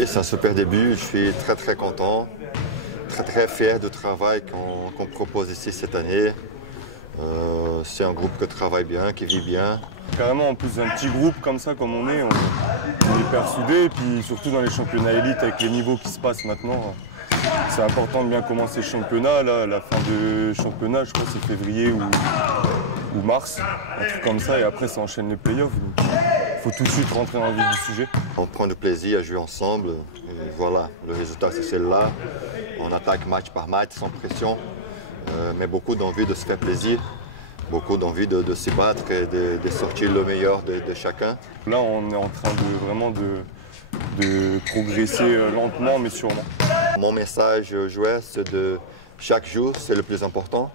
Oui, c'est un super début. Je suis très content, très fier du travail qu'on propose ici cette année. C'est un groupe qui travaille bien, qui vit bien. Carrément, en plus d'un petit groupe comme ça, comme on est hyper soudés. Et puis surtout dans les championnats élites, avec les niveaux qui se passent maintenant, c'est important de bien commencer le championnat. Là, la fin de championnat, je crois que c'est février ou mars, un truc comme ça. Et après, ça enchaîne les playoffs. Il faut tout de suite rentrer dans le vif du sujet. On prend du plaisir à jouer ensemble. Et voilà, le résultat c'est celui-là. On attaque match par match sans pression, mais beaucoup d'envie de se faire plaisir. Beaucoup d'envie de se battre et de sortir le meilleur de chacun. Là, on est en train de progresser lentement mais sûrement. Mon message aux joueurs, c'est de chaque jour, c'est le plus important.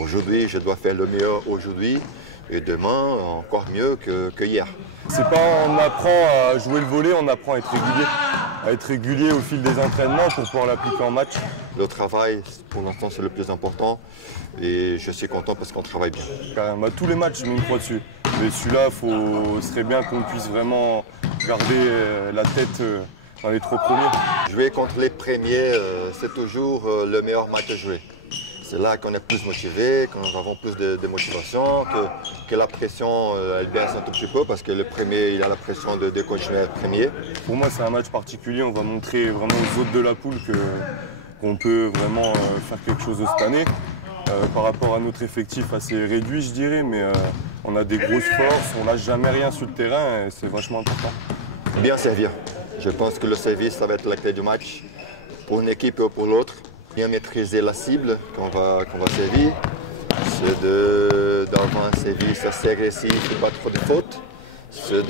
Aujourd'hui, je dois faire le meilleur aujourd'hui et demain, encore mieux que hier. C'est pas on apprend à jouer le volley, on apprend à être régulier au fil des entraînements pour pouvoir l'appliquer en match. Le travail, pour l'instant, c'est le plus important et je suis content parce qu'on travaille bien. Carrément, tous les matchs, je mets une croix dessus. Mais celui-là, ce serait bien qu'on puisse vraiment garder la tête dans les 3 premiers. Jouer contre les premiers, c'est toujours le meilleur match à jouer. C'est là qu'on est plus motivé, que nous avons plus de motivation, que la pression elle baisse un tout petit peu parce que le premier il a la pression de continuer à être premier. Pour moi c'est un match particulier, on va montrer vraiment aux autres de la poule qu'on peut vraiment faire quelque chose cette année. Par rapport à notre effectif assez réduit je dirais, mais on a des grosses forces, on lâche jamais rien sur le terrain et c'est vachement important. Bien servir. Je pense que le service ça va être la clé du match pour une équipe ou pour l'autre. Bien maîtriser la cible qu'on va servir, c'est d'avoir un service assez agressif et pas trop de fautes, c'est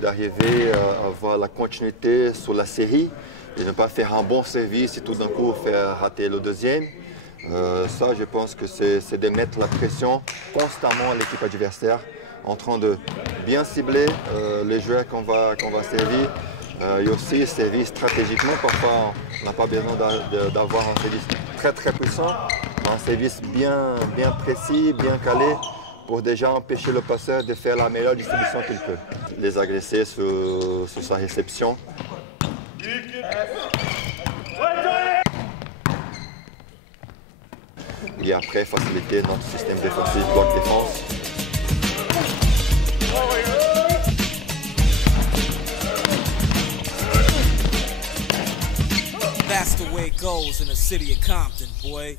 d'arriver à avoir la continuité sur la série et ne pas faire un bon service et tout d'un coup faire rater le deuxième. Ça, je pense que c'est de mettre la pression constamment à l'équipe adversaire en train de bien cibler les joueurs qu'on va servir. Et aussi servir stratégiquement, parfois on n'a pas besoin d'avoir un service très puissant, mais un service bien précis, bien calé pour déjà empêcher le passeur de faire la meilleure distribution qu'il peut. Les agresser sur sa réception. Et après faciliter notre système défensif, bloc-défense. That's the way it goes in the city of Compton, boy.